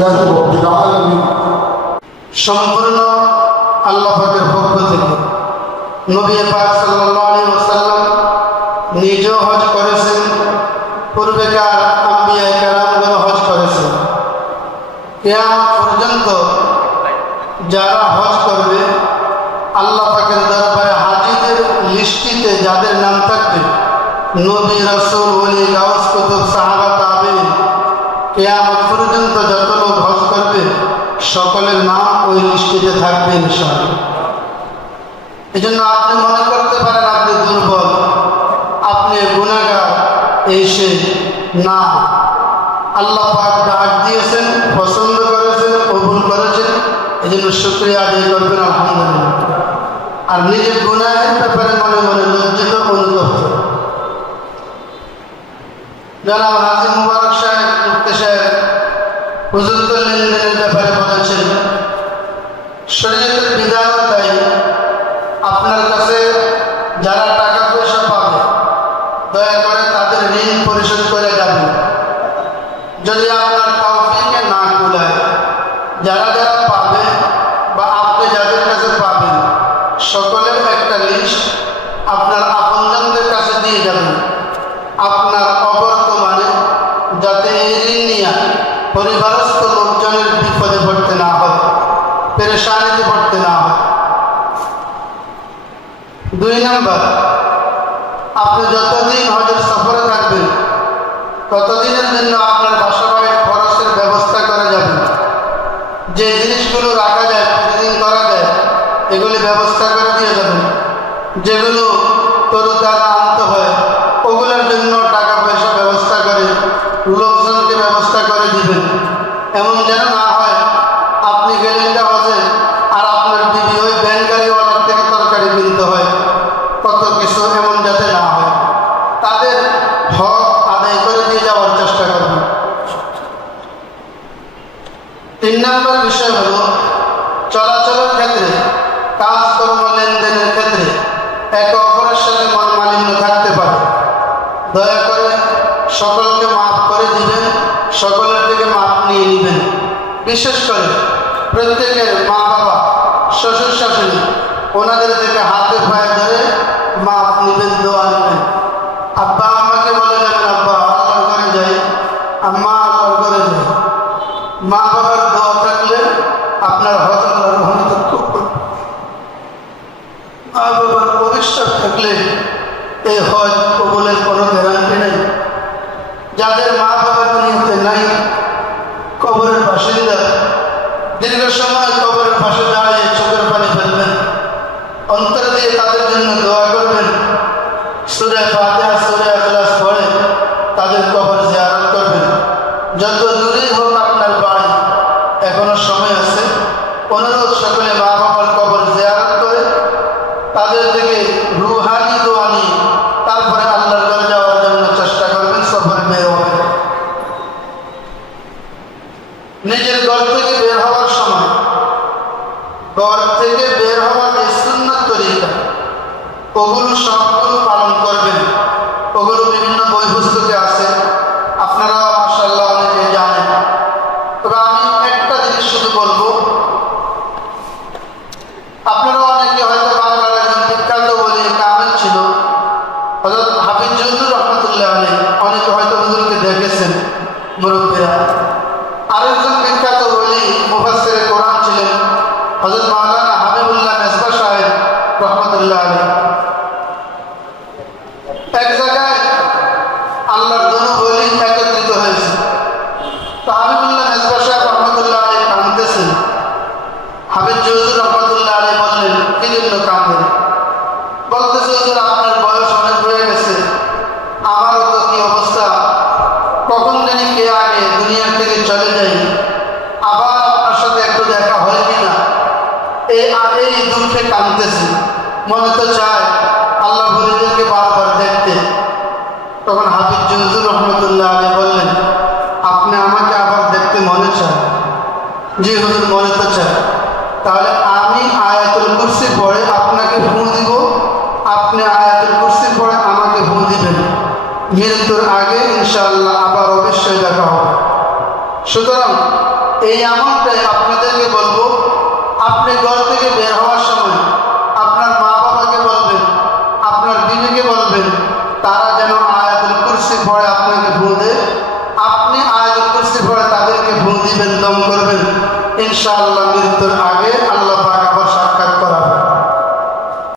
আলহামদুলিল্লাহি রাব্বিল আলামিন। সম্পূর্ণ আল্লাহ পাকের পক্ষ থেকে নবী পাক সাল্লাল্লাহু আলাইহি ওয়াসাল্লাম নিজেও হজ করেছেন, পূর্বেকার আম্বিয়া কেরামগণ হজ করেছেন। কিয়ামত পর্যন্ত যারা হজ করবে আল্লাহ পাকের দরবারে হাজীদের লিস্টিতে যাদের নাম থাকবে, নবী, রাসূল, ওলি, গাউস, কুতুব, সাহাবা, তাবেঈন, কিয়ামত পর্যন্ত যত লোক হজ করবে সকলের নাম ওই লিস্টিতে থাকবে ইনশাআল্লাহ। এই জন্য আপনি মনে করতে পারেন আপনি দুর্বল, আপনি গুনাহগার, এই সে না। আল্লাহ পাক ডাক দিয়েছেন, পছন্দ করেছেন, কবুল করেছেন, এই জন্য শুকরিয়া আদায় করবেন আলহামদুলিল্লাহ। আর নিজের গুনাহের ব্যাপারে মনে মনে লজ্জিত অনুতপ্ত। জনাব হাজী মুবারক সাহেব, মুফতি সাহেব হুজুর তো লেনদেনের ব্যাপারে বলেছেন, শরীয়তের বিধানও তাই। আপনার কাছে যারা টাকা পয়সা পাবে দয়া করে তাদের ঋণ পরিশোধ করে যাবেন। যদি আপনার তৌফিকে না কুলায়, যারা যারা পাবে বা আপনি যাদের কাছে পাবেন সকলের একটা লিস্ট আপনার আপনজনদের কাছে দিয়ে যাবেন। আপনার অবর্তমানে যাতে এই ঋণ নিয়ে পরিবারস্থ লোকজনের বিপদে পড়তে না হয়, পেরেশানিতে পড়তে না হয়। 2 নম্বর, আপনি যতদিন হজের সফরে থাকবেন ততদিনের জন্য আপনার বাসা বাড়ির খরচের ব্যবস্থা করা যাবে। যে জিনিসগুলো রাখা যায়, প্রতিদিন করা যায়, এগুলি ব্যবস্থা করে দিয়ে যাবেন। যেগুলো তরুতাজা আনতে হয় ওগুলোর জন্য টাকা পয়সা ব্যবস্থা করে লোকজনকে ব্যবস্থা করে দিবেন। এমন যেন না হয় আপনি গেলেন হজে আর আপনার বিবি ওই ব্যাংকারিওয়ালার থেকে তরকারি কিনতে হয়, কত কিছু, এমন যাতে না হয়। তাদের হক আদায় করে দিয়ে যাওয়ার চেষ্টা করবেন। 3 নম্বর বিষয় হল চলাচলের ক্ষেত্রে, কাজকর্ম লেনদেনের ক্ষেত্রে একে অপরের সাথে মনোমালিন্য থাকতে পারে। দয়া করে সকলকে মাফ করে দিবেন, সকলের থেকে মাফ নিয়ে নেবেন। বিশেষ করে প্রত্যেকের মা বাবা, শ্বশুর শাশুড়ি, ওনাদের থেকে হাতে পায়ে ধরে মাফ নেবেন, দোয়া নেবেন। আব্বা আমাকে বলে যাবেন, আব্বা আল্লাহর ঘরে যাই, আম্মা আল্লাহর ঘরে যাই। মা বাবার দোয়া থাকলে আপনার হজ আল্লাহর রহমতে কবুল। মা বাবার অভিশাপ থাকলে এই হজ কবুলের কোনো গ্যারান্টি নেই। যাদের মা বাবার নিয়তে নাই, কবরের বাসিন্দা, দীর্ঘ সময় কবরের পাশে দাঁড়িয়ে চোখের পানি ফেলবেন, অন্তর দিয়ে তাদের জন্য দোয়া করবেন, সূরা ফাতিহা, সূরা ইখলাস পড়ে তাদের কবর জিয়ারত করবেন। যত দূরেই হোক আপনার বাড়ি, এখনো সময় আছে। অনুরোধ, সকলে মা বাবার কবর জিয়ারত করে তাদের থেকে রুহানি দোয়া নিয়ে তারপরে আল্লাহর ঘরে যাওয়ার জন্য চেষ্টা করবেন, সফরে বের হবেন। নিজের ঘর থেকে বের হওয়ার সময়, ঘর থেকে বের হওয়ার যে সুন্নাত তরিকা, ওগুলো সবগুলো পালন করবেন। ওগুলো বিভিন্ন বই পুস্তকে আছে, আপনারা মাশাআল্লাহ অনেকে জানেন। তবে আমি একটা জিনিস শুধু বলবো, আপনারা অনেকে হয়তো বাংলার একজন বিখ্যাত বলি কামেল ছিল হযরত হাফিজ হুজুর রহমাতুল্লাহ আলাইহি, অনেকে হয়তো হুজুরকে দেখেছেন মুরব্বীরা। আরেকজন বিখ্যাত বলি মুফাসসিরে কোরআন ছিলেন হযরত মাওলানা হাবিবুল্লাহ মেজবা সাহেব রহমাতুল্লাহ আলাইহি। এক জায়গায় আল্লাহর দুনো বলি একত্রিত হয়েছে। তো হাবিবুল্লাহ মেজবা সাহেব রহমাতুল্লাহ আলাইহি কাঁদতেছেন। হাফিজ হুজুর রহমাতুল্লাহ আলাইহি বললেন, কি জন্য কাঁদেন? বলতেছে, হুজুর আপনার বয়স অনেক হয়ে গেছে, আমারও তো কি অবস্থা, কখন জানি কে আগে দুনিয়া থেকে চলে যাই, আবার আপনার সাথে একটু দেখা হয় কিনা, এই দুঃখে কাঁদতেছি। মনে তো চায় আল্লাহ বলিদেরকে বারবার দেখতে। তখন হাফিজ হুজুর রহমাতুল্লাহ আলাইহি বললেন, আপনি আমাকে আবার দেখতে মনে চায়? জি হুজুর, মনে তো চায়। তাহলে আমি আয়াতুল কুরসি পড়ে আপনাকে ফু দিব, আপনি আয়াতুল কুরসি পড়ে আমাকে ফু দিবেন। মৃত্যুর আগে ইনশাআল্লাহ আবার অবশ্যই দেখা হবে। সুতরাং এই আমলটাই আপনাদেরকে বলবো, আপনি ঘর থেকে বের হওয়ার সময় আপনার মা বাবাকে বলবেন, আপনার বিবিকে বলবেন, তারা যেন আয়াতুল কুরসি পড়ে আপনাকে ফু দেয়, আপনি আয়াতুল কুরসি পড়ে তাদেরকে ফু দিবেন, দম করবেন। ইনশাআল্লাহ মৃত্যুর আগে